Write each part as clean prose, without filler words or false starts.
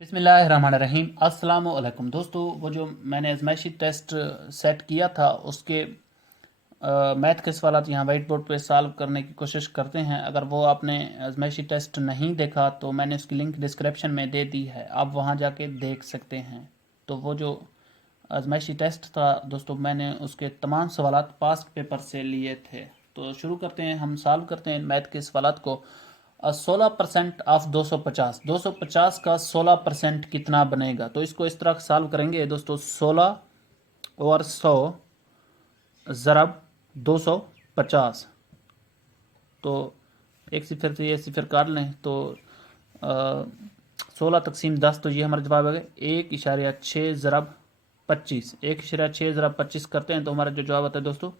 बिस्मिल्लाहिर्रहमानिर्रहीम। अस्सलाम वालेकुम दोस्तों, वो जो मैंने आजमाइशी टेस्ट सेट किया था उसके मैथ के सवाल यहाँ वाइट बोर्ड पे सॉल्व करने की कोशिश करते हैं। अगर वो आपने आजमाइशी टेस्ट नहीं देखा तो मैंने उसकी लिंक डिस्क्रिप्शन में दे दी है, आप वहाँ जाके देख सकते हैं। तो वो जो आजमाइशी टेस्ट था दोस्तों, मैंने उसके तमाम सवालात पास्ट पेपर से लिए थे। तो शुरू करते हैं, हम सॉल्व करते हैं मैथ के सवालात को। 16% ऑफ 250, 250 का 16% कितना बनेगा? तो इसको इस तरह सॉल्व करेंगे दोस्तों। 16 और 100 ज़रब 250। तो एक सिफर से ये सिफर काट लें तो 16 तकसीम 10, तो ये हमारा जवाब है 1.6 ज़रब 25। 1.6 ज़रब 25 करते हैं तो हमारा जो जवाब आता है दोस्तों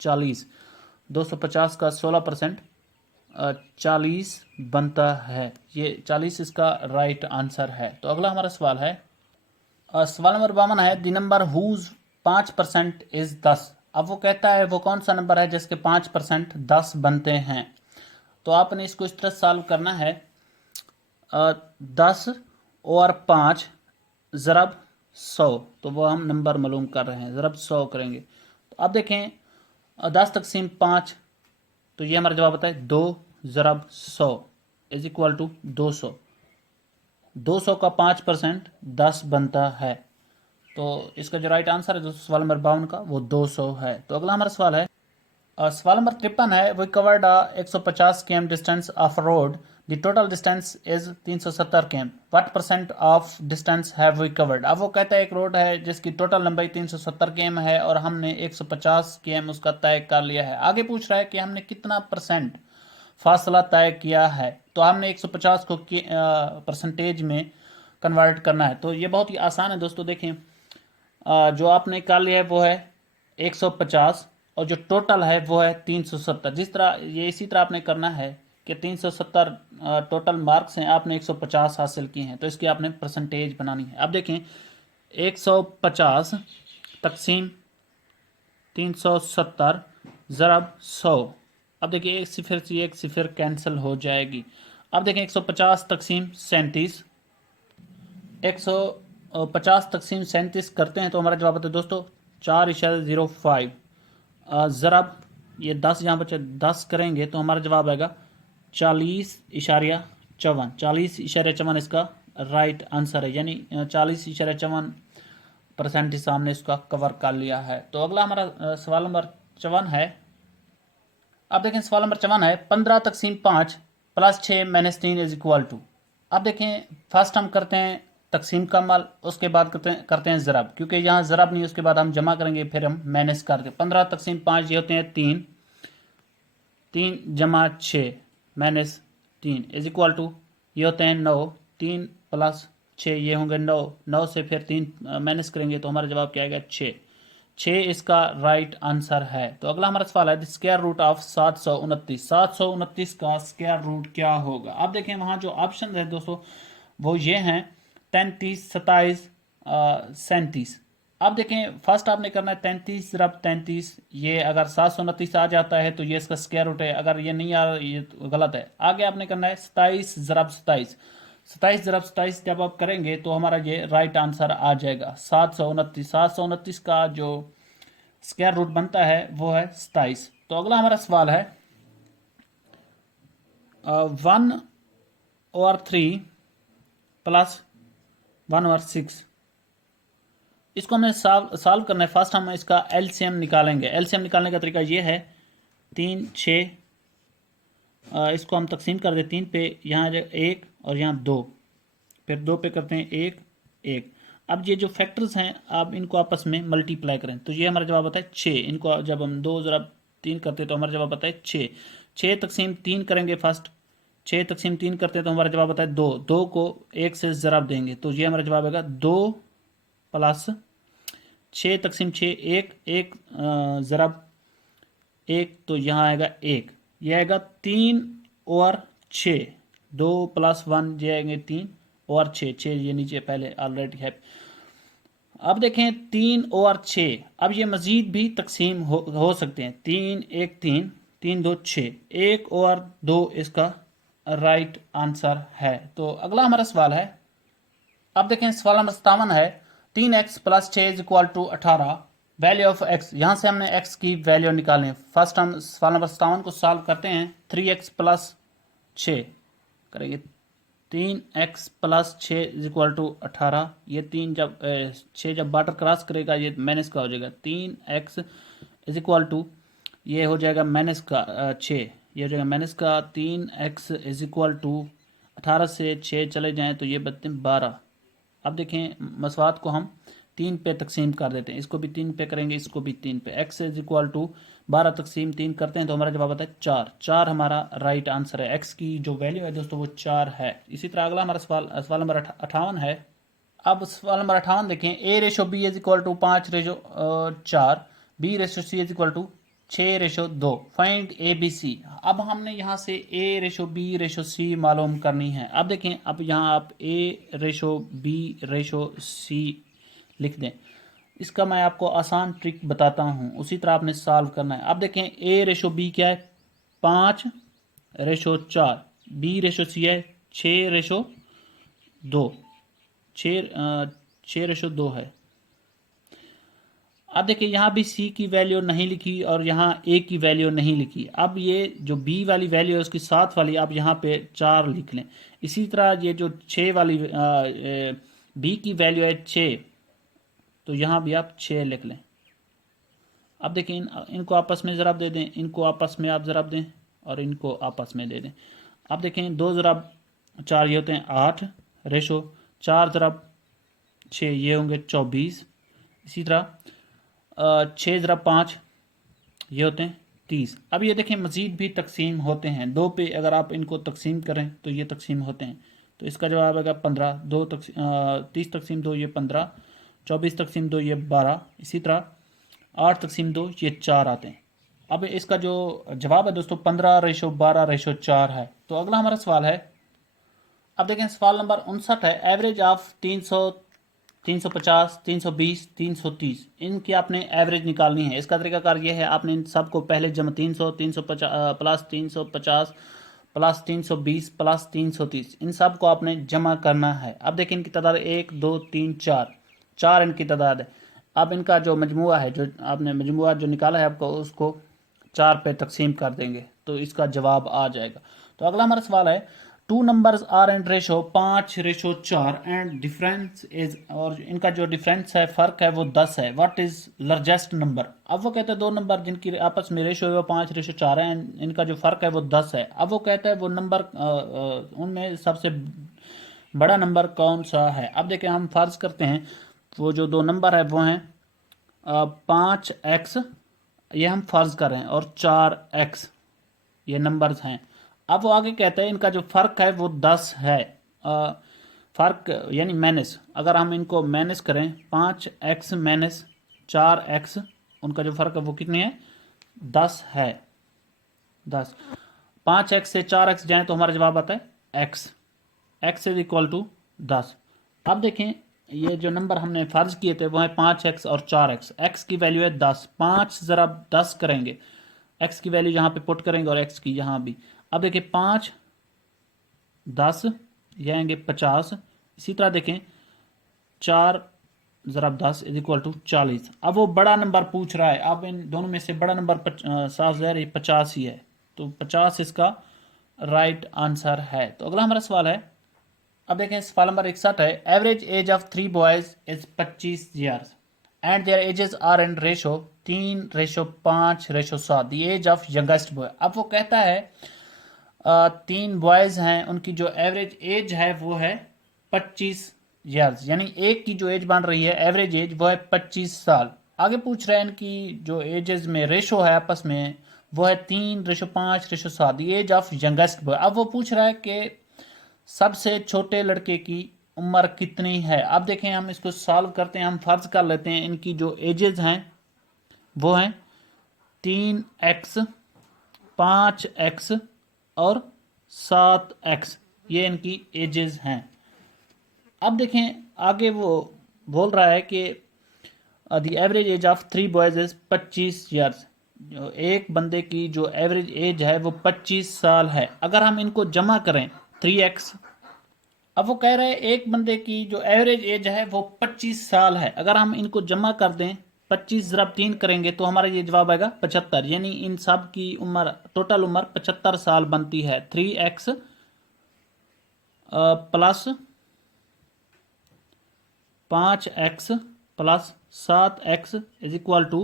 40। 250 का 16% 40 बनता है। ये 40 इसका राइट आंसर है। तो अगला हमारा सवाल है, सवाल नंबर 52 है, दी नंबर हुज 5% इज 10। अब वो कहता है वो कौन सा नंबर है जिसके 5% 10 बनते हैं। तो आपने इसको इस तरह सॉल्व करना है, 10 और 5 ज़रब 100। तो वो हम नंबर मालूम कर रहे हैं, ज़रब 100 करेंगे। तो अब देखें 10 तकसीम 5, तो ये हमारा जवाब आता है 2 ज़रब 100 इज इक्वल टू 200। 200 का 5% 10 बनता है। तो इसका जो राइट आंसर है दोस्तों सवाल नंबर 52 का, वो 200 है। तो अगला हमारा सवाल है, सवाल नंबर 53 है, we covered 150 km distance of road, the total distance is 370 km, what percent of distance have we covered. अब वो कहता है एक रोड है जिसकी टोटल लंबाई 370 km है और हमने 150 km उसका तय कर लिया है। आगे पूछ रहा है कि हमने कितना परसेंट फासला तय किया है। तो हमने 150 को परसेंटेज में कन्वर्ट करना है। तो ये बहुत ही आसान है दोस्तों। देखें, जो आपने कर लिया है वो है 150 और जो टोटल है वो है 370। जिस तरह ये इसी तरह आपने करना है कि 370 टोटल मार्क्स हैं, आपने 150 हासिल किए हैं, तो इसकी आपने परसेंटेज बनानी है। अब देखें 150 तकसीम 370 ज़रब 100। अब देखिए एक सिफर से एक सिफर कैंसिल हो जाएगी। अब देखें 150 तकसीम 37, 150 तकसीम 37 करते हैं तो हमारा जवाब आता है दोस्तों 4.05। ज़रब ये 10 यहाँ पर 10 करेंगे तो हमारा जवाब आएगा 40.54। 40.54 इसका राइट आंसर है, यानी 40.54% ही सामने इसका कवर कर लिया है। तो अगला हमारा सवाल नंबर 54 है। अब देखें सवाल नंबर 54 है, 15 तकसीम 5 plus 6 minus 3 is equal to. अब देखें फर्स्ट हम करते हैं तकसीम का अमल, उसके बाद करते हैं ज़रब, क्योंकि यहाँ ज़रब नहीं, उसके बाद हम जमा करेंगे फिर हम माइनस करके। 15 तकसीम 5 ये होते हैं 3, 3 जमा 6 माइनस 3 इज इक्वल टू ये होते हैं 9, 3 प्लस 6 ये होंगे 9, 9 से फिर 3 माइनस करेंगे तो हमारा जवाब क्या आएगा 6। 6 इसका राइट आंसर है। तो अगला हमारा सवाल है, स्क्वायर रूट ऑफ 729, 729 का स्क्वायर रूट क्या होगा। आप देखें वहाँ जो ऑप्शन है दोस्तों वो ये हैं 33, 27, 37। अब देखें फर्स्ट आपने करना है 33 ज़रब 33, ये अगर 729 आ जाता है तो ये इसका स्क्वायर रूट है, अगर ये नहीं आ रहा ये तो गलत है। आगे आपने करना है 27 ज़रब 27, 27 ज़रब 27 जब आप करेंगे तो हमारा ये राइट आंसर आ जाएगा 729। 729 का जो स्क्वायर रूट बनता है वो है 27। तो अगला हमारा सवाल है, 1/3 प्लस 1/6, इसको हमें सॉल्व करना है। फर्स्ट हम इसका एलसीएम निकालेंगे। एलसीएम निकालने का तरीका ये है, 3 6, इसको हम तकसीम कर दें 3 पे, यहाँ 1 और यहाँ 2, फिर 2 पे करते हैं 1 1। अब ये जो फैक्टर्स हैं आप इनको आपस में मल्टीप्लाई करें तो ये हमारा जवाब आता है 6। इनको जब हम 2 ज़रब 3 करते हैं तो हमारा जवाब आता है 6। 6 तकसीम 3 करेंगे फर्स्ट, 6 तकसीम 3 करते हैं तो हमारा जवाब आता है 2, 2 को 1 से ज़रब देंगे तो ये हमारा जवाब आएगा 2 प्लस 6 तकसीम 6 1 1 ज़रब 1, तो यहाँ आएगा 1, यह आएगा 3 और 6, 2 प्लस 1 ये आएंगे 3 और 6, 6 ये नीचे पहले ऑलरेडी है। अब देखें 3 और 6, अब ये मजीद भी तकसीम हो सकते हैं। 3 1 3, 3 2 6, 1 और 2 इसका राइट आंसर है। तो अगला हमारा सवाल है, अब देखें सवाल नंबर 57 है 3x plus 6 is equal to 18, value of x। यहाँ से हमने x की वैल्यू निकालें। फर्स्ट हम सवाल नंबर 57 को सॉल्व करते हैं। 3x प्लस 6 करेंगे, 3x plus 6 is equal to 18। ये 6 जब बॉर्डर क्रॉस करेगा ये माइनस का हो जाएगा। 3x इज इक्वल टू ये हो जाएगा माइनस का 6, ये हो जाएगा माइनस का। 3x इज इक्वल टू 18 से 6 चले जाएं तो ये बनते हैं 12। अब देखें मसवात को हम 3 पे तकसीम कर देते हैं। इसको भी 3 पे करेंगे, इसको भी 3 पे। x इज इक्वल टू 12 तकसीम 3 करते हैं तो हमारा जवाब आता है 4। 4 हमारा राइट आंसर है। x की जो वैल्यू है दोस्तों वो 4 है। इसी तरह अगला हमारा सवाल नंबर 58 है। अब सवाल नंबर 58 देखें, a/b is equal to 5/4, b/c is equal to 6/2, find a b c। अब हमने यहाँ से a/b/c मालूम करनी है। अब देखें, अब यहाँ आप a/b/c लिख दें। इसका मैं आपको आसान ट्रिक बताता हूँ, उसी तरह आपने सॉल्व करना है। अब देखें a/b क्या है 5/4, b/c है 6/2, 6/2 है। अब देखिए यहाँ भी c की वैल्यू नहीं लिखी और यहाँ a की वैल्यू नहीं लिखी। अब ये जो b वाली वैल्यू है उसकी साथ वाली आप यहाँ पे 4 लिख लें। इसी तरह ये जो 6 वाली b की वैल्यू है 6, तो यहाँ भी आप 6 लिख लें। अब देखिए इनको आपस में ज़राब दे दें, इनको आपस में आप ज़राब दें और इनको आपस में दे दें। अब देखें 2 ज़राब 4 ये होते हैं 8/4 ज़राब 6 ये होंगे 24। इसी तरह 6 ज़राब 5 ये होते हैं 30। अब ये देखें मज़ीद भी तकसीम होते हैं। 2 पे अगर आप इनको तकसीम करें तो ये तकसीम होते हैं, तो इसका जवाब आएगा 15। 30 तकसीम 2 ये 15, 24 तकसीम 2 ये 12, इसी तरह 8 तकसीम 2 ये 4 आते हैं। अब इसका जो जवाब है दोस्तों 15/12/4 है। तो अगला हमारा सवाल है, अब देखें सवाल नंबर 59 है। एवरेज ऑफ 300, 350, 320, 330 इनकी आपने एवरेज निकालनी है। इसका तरीकाकार ये है, आपने इन सबको पहले जमा 300, 350 प्लस 350 प्लस 320 प्लस 330 इन सब को आपने जमा करना है। अब देखिए इनकी तादाद 1 2 3 4 इनकी तादाद है। अब इनका जो मजमुआ है, जो आपने मजमुआ जो निकाला है आपको, उसको 4 पे तकसीम कर देंगे तो इसका जवाब आ जाएगा। तो अगला हमारा सवाल है, 2 numbers are in ratio 5/4 and difference is, और इनका जो डिफरेंस है फ़र्क है वो 10 है। What is largest number. अब वो कहते हैं 2 नंबर जिनकी आपस में रेशो है वो 5/4 है एंड इनका जो फ़र्क है वो 10 है। अब वो कहता है वो नंबर उनमें सबसे बड़ा नंबर कौन सा है। अब देखें हम फ़र्ज़ करते हैं वो जो 2 नंबर है वो हैं 5x, ये हम फ़र्ज़ कर रहे हैं, और 4x ये नंबर्स हैं। अब वो आगे कहते हैं इनका जो फ़र्क है वो 10 है। फ़र्क यानी माइनस, अगर हम इनको माइनस करें 5x माइनस 4x, उनका जो फ़र्क है वो कितने है 10 है। 10 5x से 4x जाए तो हमारा जवाब आता है x इज इक्वल टू 10। अब देखें ये जो नंबर हमने फ़र्ज किए थे वो है 5x और 4x। x की वैल्यू है 10, 5 ज़रा 10 करेंगे, x की वैल्यू यहाँ पे पुट करेंगे और x की यहाँ भी। अब देखिए 5 10 ये आएंगे 50। इसी तरह देखें 4 ज़रा 10 इज इक्वल टू 40। अब वो बड़ा नंबर पूछ रहा है, अब इन दोनों में से बड़ा नंबर 50 ही है, तो 50 इसका राइट आंसर है। तो अगला हमारा सवाल है, अब देखें सवाल नंबर 61 है। Average age of 3 boys is 25 years and their ages are in ratio 3/5/7, the age of youngest boy. अब वो कहता है 3 बॉयज हैं, उनकी जो एवरेज एज है वो है 25 ईयर्स, यानी एक की जो एज बन रही है एवरेज एज वो है 25 साल। आगे पूछ रहे हैं इनकी जो एजेस में रेशो है आपस में वो है 3/5/7, the age of youngest boy. अब वो पूछ रहा है कि सबसे छोटे लड़के की उम्र कितनी है। अब देखें हम इसको सॉल्व करते हैं। हम फर्ज कर लेते हैं इनकी जो एजेस हैं वो हैं 3x 5x और 7x, ये इनकी एजेस हैं। अब देखें आगे वो बोल रहा है कि the average age of 3 boys is 25 years. जो एक बंदे की जो एवरेज एज है वो 25 साल है। अगर हम इनको जमा करें 3x अब वो कह रहे हैं एक बंदे की जो एवरेज एज है वो 25 साल है। अगर हम इनको जमा कर दें, 25 ज़रब 3 करेंगे तो हमारा ये जवाब आएगा 75, यानी इन सब की उम्र, टोटल उम्र 75 साल बनती है। 3x plus 5x plus 7x is equal to,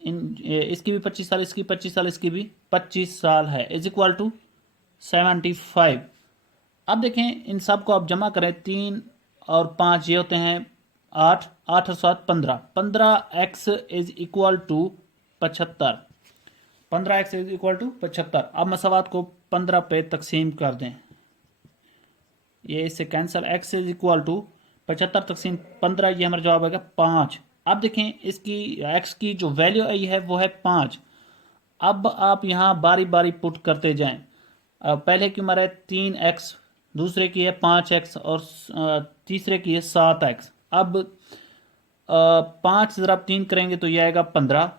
इसकी भी 25 साल, इसकी 25 साल, इसकी भी 25 साल है, इज इक्वल टू 75। अब देखें इन सब को आप जमा करें, 3 और 5 ये होते हैं 8, 8 और 7 15, 15x is equal to 75, 15x is equal to 75। अब मसावात को 15 पे तकसीम कर दें, ये इससे cancel, x is equal to 75 तकसीम 15, ये हमारा जवाब आएगा 5। अब देखें इसकी x की जो वैल्यू आई है वो है 5। अब आप यहाँ बारी बारी पुट करते जाएं। पहले की उम्र है 3x, दूसरे की है 5x और तीसरे की है 7x। अब 5 ज़रब 3 करेंगे तो ये आएगा 15।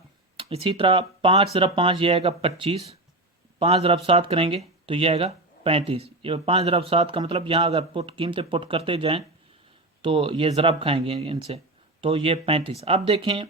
इसी तरह 5 ज़रब 5 ये आएगा 25। 5 ज़रब 7 करेंगे तो ये आएगा 35। ये 5 ज़रब 7 का मतलब यहाँ अगर कीमतें पुट करते जाएं तो ये ज़रब खाएंगे इनसे, तो ये 35। अब देखें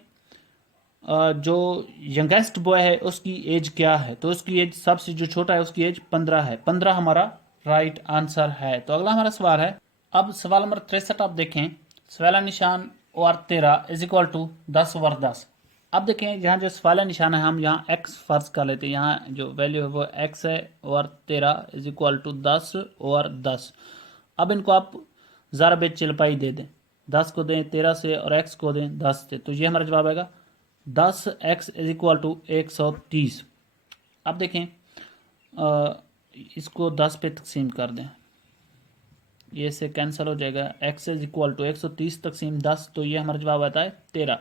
जो यंगेस्ट बॉय है उसकी एज क्या है, तो उसकी एज, सबसे जो छोटा है उसकी एज 15 है। 15 हमारा राइट आंसर है। तो अगला हमारा सवाल है, अब सवाल नंबर 63 आप देखें, सवाला निशान और 13 इज इक्वल टू 10 ओवर 10। अब देखें यहाँ जो सवाला निशान है हम यहाँ x फर्ज कर लेते हैं, यहाँ जो वैल्यू है वो x है, और 13 इज इक्वल टू 10 और 10। अब इनको आप ज़रब चिलपाई दे दें, 10 को दें 13 से और x को दें 10 से, तो ये हमारा जवाब आएगा 10x इज इक्वल टू 130। अब देखें इसको 10 पे तकसीम कर दें, ये से कैंसिल हो जाएगा, x इज इक्वल टू 130 तकसीम 10, तो ये हमारा जवाब आता है 13।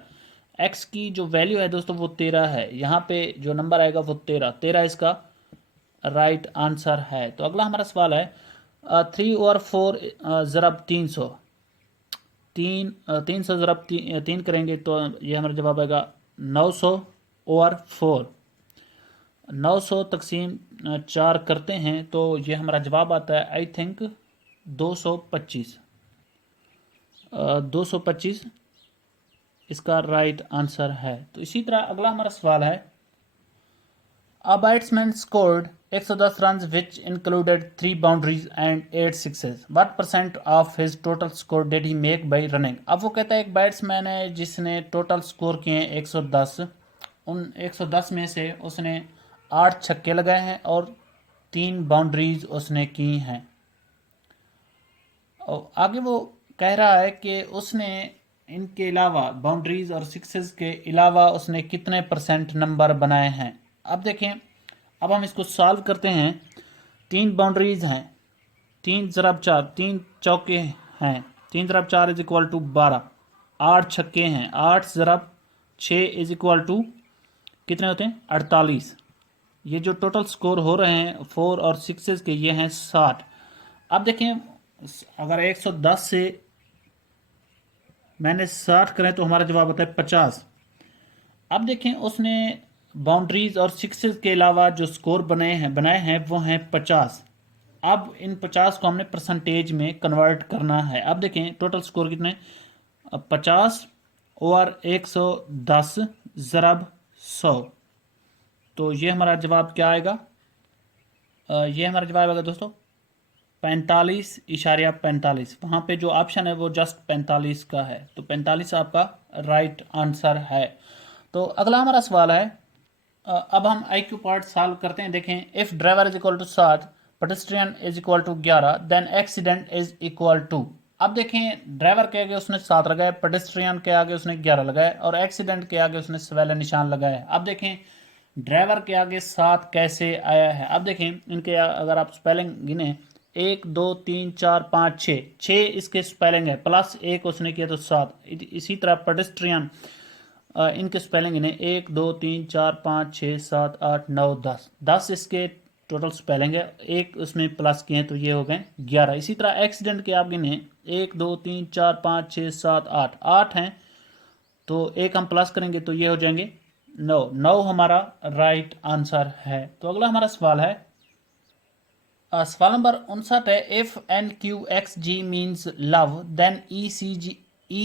x की जो वैल्यू है दोस्तों वो 13 है, यहाँ पे जो नंबर आएगा वो 13 इसका राइट आंसर है। तो अगला हमारा सवाल है 3 और 4 ज़रब 300, 300 ज़रब 3 करेंगे तो ये हमारा जवाब आएगा 900 और 4। 900 तकसीम 4 करते हैं तो ये हमारा जवाब आता है आई थिंक 225। 225 इसका राइट आंसर है। तो इसी तरह अगला हमारा सवाल है, a batsman scored 110 run which included 3 boundaries and 8 sixes, what percent of his total score did he make bye running. अब वो कहता है एक बैट्समैन है जिसने टोटल स्कोर किए हैं 110, उन 110 में से उसने 8 छक्के लगाए हैं और 3 बाउंड्रीज उसने की हैं। और आगे वो कह रहा है कि उसने इनके अलावा, बाउंड्रीज और सिक्सेस के अलावा उसने कितने परसेंट नंबर बनाए हैं। अब देखें, अब हम इसको सॉल्व करते हैं। 3 बाउंड्रीज हैं, 3 ज़रब 4, 3 चौके हैं, 3 ज़रब 4 इज इक्वल टू 12, 8 छक्के हैं, 8 ज़रब 6 इज इक्वल टू कितने होते हैं 48। ये जो टोटल स्कोर हो रहे हैं 4 और 6 के ये हैं 60। अब देखें अगर 110 से मैंने 60 करें तो हमारा जवाब आता है 50। अब देखें उसने बाउंड्रीज और सिक्सेस के अलावा जो स्कोर बनाए हैं वो हैं 50। अब इन 50 को हमने परसेंटेज में कन्वर्ट करना है। अब देखें टोटल स्कोर कितने, 50 और 110 ज़रब 100, तो ये हमारा जवाब क्या आएगा, ये हमारा जवाब आएगा दोस्तों 45.45। वहाँ पे जो ऑप्शन है वो जस्ट 45 का है, तो 45 आपका राइट आंसर है। तो अगला हमारा सवाल है, अब हम IQ पार्ट सॉल्व करते हैं। देखें, if driver is equal to 7, pedestrian is equal to 11, then accident is equal to. अब देखें ड्राइवर के आगे उसने 7 लगाए, पेडेस्ट्रियन के आगे उसने 11 लगाए और एक्सीडेंट के आगे उसने सवाल निशान लगाए। अब देखें ड्राइवर के आगे 7 कैसे आया है। अब देखें इनके अगर आप स्पेलिंग गिने, 1 2 3 4 5 6, 6 इसके स्पेलिंग है, प्लस 1 उसने किया तो 7। इसी तरह पेडेस्ट्रियन इनके स्पेलिंग इन्हें 1 2 3 4 5 6 7 8 9 10, 10 इसके टोटल स्पेलिंग है, एक उसमें प्लस किए हैं तो ये हो गए 11। इसी तरह एक्सीडेंट के आप गिने 1 2 3 4 5 6 7 8, 8 हैं तो एक हम प्लस करेंगे तो ये हो जाएंगे 9। 9 हमारा राइट आंसर है। तो अगला हमारा सवाल है, सवाल नंबर 59 है, if N Q X G means love then E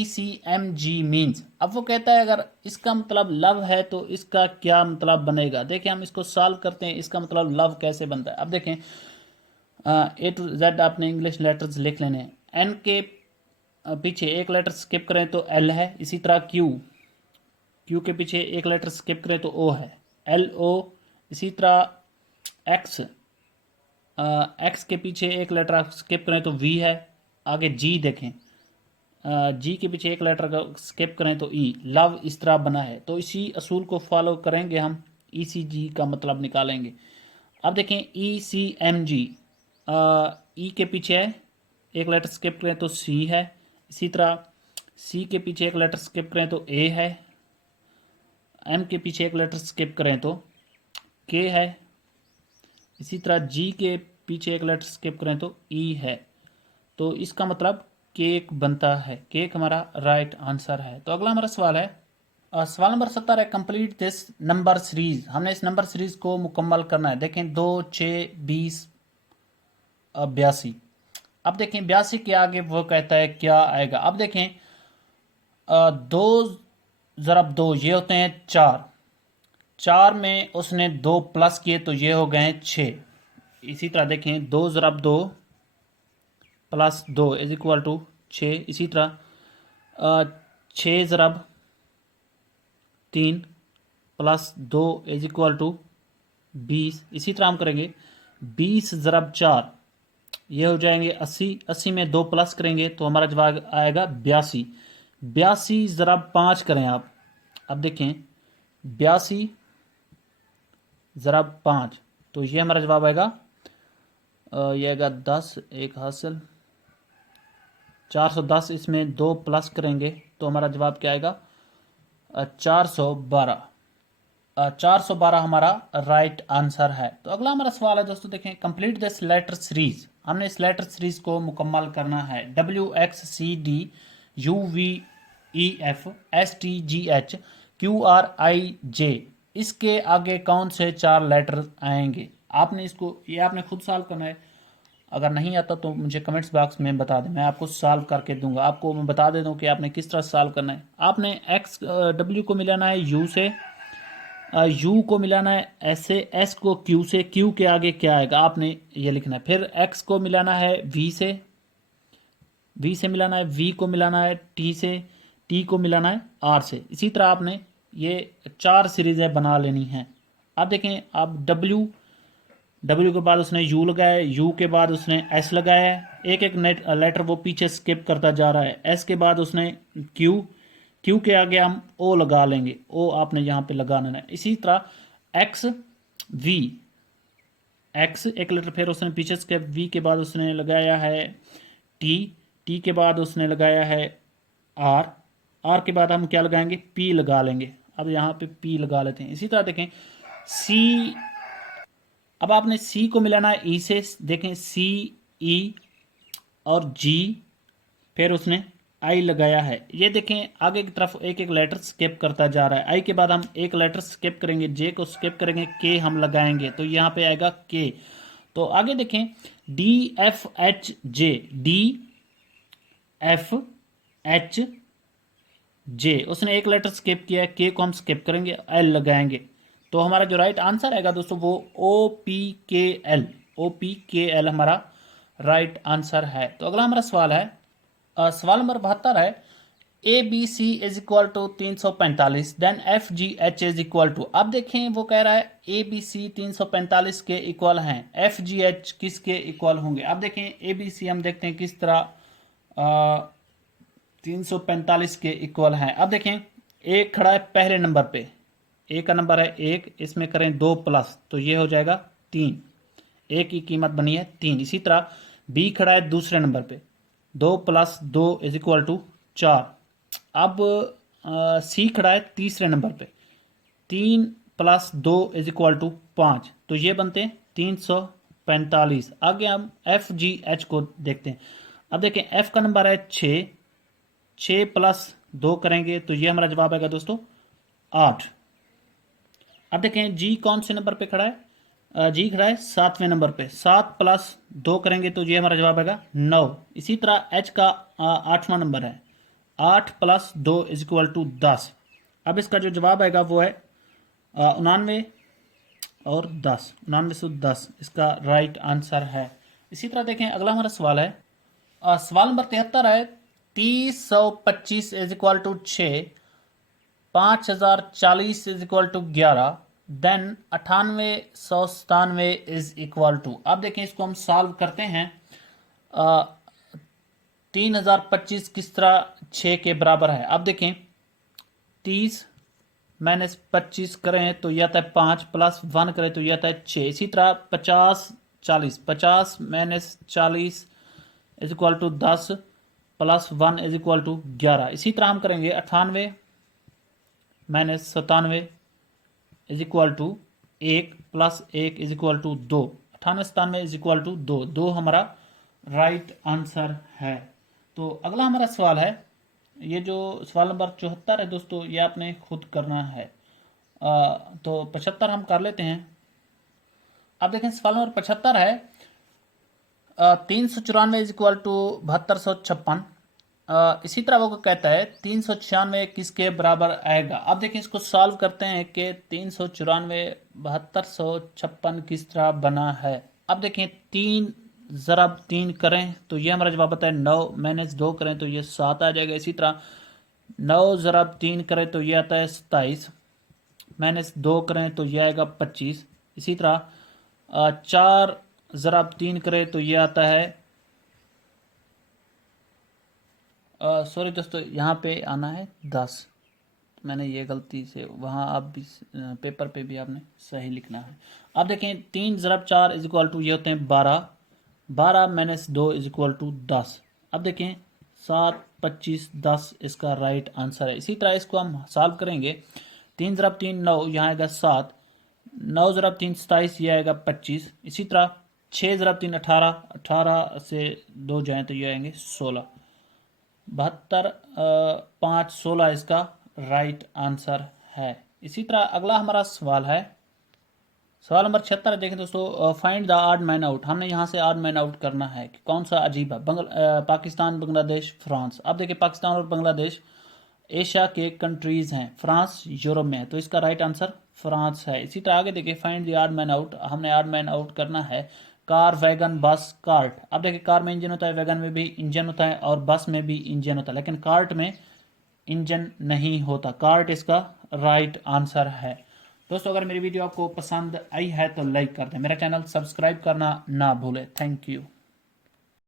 C M G means. अब वो कहता है अगर इसका मतलब लव है तो इसका क्या मतलब बनेगा। देखिए हम इसको सॉल्व करते हैं, इसका मतलब लव कैसे बनता है। अब देखें ए टू जेड आपने इंग्लिश लेटर्स लिख लेने हैं। एन के पीछे एक लेटर स्किप करें तो एल है, इसी तरह क्यू, क्यू के पीछे एक लेटर स्किप करें तो ओ है, एल ओ। इसी तरह एक्स, एक्स के पीछे एक लेटर आप स्किप करें तो वी है। आगे जी देखें, जी के पीछे एक लेटर का स्किप करें तो ई, लव इस तरह बना है। तो इसी असूल को फॉलो करेंगे हम, ई सी जी का मतलब निकालेंगे। अब देखें ई सी एम जी, ई के पीछे है एक लेटर स्किप करें तो सी है, इसी तरह सी के पीछे एक लेटर स्किप करें तो ए है, एम के पीछे एक लेटर स्किप करें तो के है, इसी तरह जी के पीछे एक लेटर स्किप करें तो ई है। तो इसका मतलब केक बनता है, केक हमारा राइट आंसर है। तो अगला हमारा सवाल है, सवाल नंबर 70 है, कंप्लीट दिस नंबर सीरीज। हमने इस नंबर सीरीज को मुकम्मल करना है। देखें 2, 6, 20, 82। अब देखें 82 के आगे वो कहता है क्या आएगा। अब देखें 2 ज़रब 2 ये होते हैं 4, 4 में उसने 2 प्लस किए तो ये हो गए हैं 6। इसी तरह देखें 2 ज़रब 2 प्लस 2 इज इक्वल टू 6। इसी तरह 6 ज़रब 3 प्लस 2 इज इक्वल टू 20। इसी तरह हम करेंगे 20 ज़रब 4 ये हो जाएंगे 80, 80 में 2 प्लस करेंगे तो हमारा जवाब आएगा 82। 82 ज़रब 5 करें आप। अब देखें 82 ज़रब 5 तो ये हमारा जवाब आएगा, ये आएगा 10, एक हासिल 410। इसमें 2 प्लस करेंगे तो हमारा जवाब क्या आएगा, 412। 412 हमारा राइट आंसर है। तो अगला हमारा सवाल है दोस्तों, देखें कंप्लीट दिस लेटर सीरीज। हमने इस लेटर सीरीज को मुकम्मल करना है। W X C D U V E F S T G H Q R I J, इसके आगे कौन से 4 लेटर आएंगे। आपने इसको, ये आपने खुद सॉल्व करना है। अगर नहीं आता तो मुझे कमेंट्स बॉक्स में बता दें, मैं आपको सॉल्व करके दूंगा। आपको मैं बता देता हूँ कि आपने किस तरह सॉल्व करना है। आपने एक्स डब्ल्यू को मिलाना है यू से, यू को मिलाना है एस से, एस को क्यू से, क्यू के आगे क्या आएगा आपने ये लिखना है। फिर एक्स को मिलाना है वी से, वी से मिलाना है, वी को मिलाना है टी से, टी को मिलाना है आर से। इसी तरह आपने ये 4 सीरीजें बना लेनी हैं। अब देखें, अब डब्ल्यू, डब्ल्यू के बाद उसने यू लगाया, यू के बाद उसने एस लगाया, एक एक नेट लेटर वो पीछे स्किप करता जा रहा है। एस के बाद उसने क्यू, क्यू के आगे हम ओ लगा लेंगे, ओ आपने यहाँ पे लगाना है। इसी तरह एक्स वी, एक्स एक लेटर फिर उसने पीछे स्किप, वी के बाद उसने लगाया है टी, टी के बाद उसने लगाया है आर, आर के बाद हम क्या लगाएंगे, पी लगा लेंगे। अब यहाँ पे पी लगा लेते हैं। इसी तरह देखें सी, अब आपने सी को मिलाना है ई से। देखें सी, ई और जी, फिर उसने आई लगाया है। ये देखें आगे की तरफ एक एक लेटर स्किप करता जा रहा है। आई के बाद हम एक लेटर स्किप करेंगे, जे को स्किप करेंगे, के हम लगाएंगे तो यहाँ पे आएगा के। तो आगे देखें D F H J, D F H J, उसने एक लेटर स्किप किया है, के को हम स्किप करेंगे, एल लगाएंगे। तो हमारा जो राइट आंसर आएगा दोस्तों वो ओ पी के एल, ओ पी के एल हमारा राइट आंसर है। तो अगला हमारा सवाल है, सवाल नंबर 72 है, A B C is equal to 345 then F G H is equal to. अब देखें वो कह रहा है ए बी सी 345 के इक्वल हैं, एफ जी एच किसके इक्वल होंगे। अब देखें ए बी सी हम देखते हैं किस तरह 345 के इक्वल हैं। अब देखें एक खड़ा है पहले नंबर पे, ए का नंबर है 1, इसमें करें 2 प्लस तो ये हो जाएगा 3, ए की कीमत बनी है 3। इसी तरह बी खड़ा है दूसरे नंबर पे, 2 प्लस 2 इज इक्वल टू 4। अब सी खड़ा है तीसरे नंबर पे, 3 प्लस 2 इज इक्वल टू 5, तो ये बनते हैं 345। आगे हम एफ जी एच को देखते हैं। अब देखें एफ का नंबर है 6, 6 प्लस 2 करेंगे तो ये हमारा जवाब आएगा दोस्तों 8। अब देखें जी कौन से नंबर पे खड़ा है, जी खड़ा है 7वें नंबर पे, 7 प्लस 2 करेंगे तो ये हमारा जवाब आएगा 9। इसी तरह एच का 8वां नंबर है, 8 प्लस 2 इज इक्वल टू 10। अब इसका जो जवाब आएगा वो है 99 और 10, 99 से 10 इसका राइट आंसर है। इसी तरह देखें अगला हमारा सवाल है, सवाल नंबर 73 है, 30,125 is equal to 6, 5,040 is equal to 11, then 98,197 is equal to. अब देखें इसको हम सॉल्व करते हैं। 3,025 किस तरह 6 के बराबर है। अब देखें 30 माइनस 25 करें तो यह आता है 5, प्लस 1 करें तो यह आता है 6। इसी तरह 50 40, 50 minus 40 is equal to 10, plus 1 is equal to 11। इसी तरह हम करेंगे 98 minus 97 is equal to 1, plus 1 is equal to 2। 98 97 is equal to 2, 2 हमारा राइट आंसर है। तो अगला हमारा सवाल है, ये जो सवाल नंबर 74 है दोस्तों, ये आपने खुद करना है। तो 75 हम कर लेते हैं। अब देखें सवाल नंबर 75 है, 394 इज इक्वल टू 7256। इसी तरह वो कहता है 396 किसके बराबर आएगा। अब देखिए इसको सॉल्व करते हैं कि 394 7256 किस तरह बना है। अब देखें 3 ज़रब 3 करें तो ये हमारा जवाब आता है 9, माइनस 2 करें तो ये 7 आ जाएगा। इसी तरह 9 ज़रब 3 करें तो ये आता है 27, माइनस 2 करें तो ये आएगा 25। इसी तरह 4 ज़रब 3 करें तो ये आता है, सॉरी दोस्तों यहाँ पे आना है 10, मैंने ये गलती से वहाँ, आप भी पेपर पे भी आपने सही लिखना है। अब देखें 3 ज़रब 4 इज इक्वल टू ये होते हैं 12, 12 माइनस 2 इज इक्वल टू 10। अब देखें 7 25 10 इसका राइट आंसर है। इसी तरह इसको हम सॉल्व करेंगे। 3 ज़रब 3 9, यहाँ आएगा 7, 9 ज़रब 3 27, ये आएगा 25। इसी तरह 6 ज़रब 3 18, 18 से 2 जाएँ तो ये आएंगे 16, 72 5 16 इसका राइट आंसर है। इसी तरह अगला हमारा सवाल है, सवाल नंबर 76 देखें दोस्तों, find the odd man out. हमने यहाँ से ऑड मैन आउट करना है कि कौन सा अजीब है। पाकिस्तान, बांग्लादेश, फ्रांस। अब देखिए पाकिस्तान और बांग्लादेश एशिया के कंट्रीज हैं, फ्रांस यूरोप में है, तो इसका राइट आंसर फ्रांस है। इसी तरह आगे देखिए find the odd man out, हमने ऑड मैन आउट करना है कार, वैगन, बस, कार्ट। अब देखिए कार में इंजन होता है, वैगन में भी इंजन होता है और बस में भी इंजन होता है, लेकिन कार्ट में इंजन नहीं होता। कार्ट इसका राइट आंसर है। दोस्तों अगर मेरी वीडियो आपको पसंद आई है तो लाइक कर दें, मेरा चैनल सब्सक्राइब करना ना भूलें। Thank you.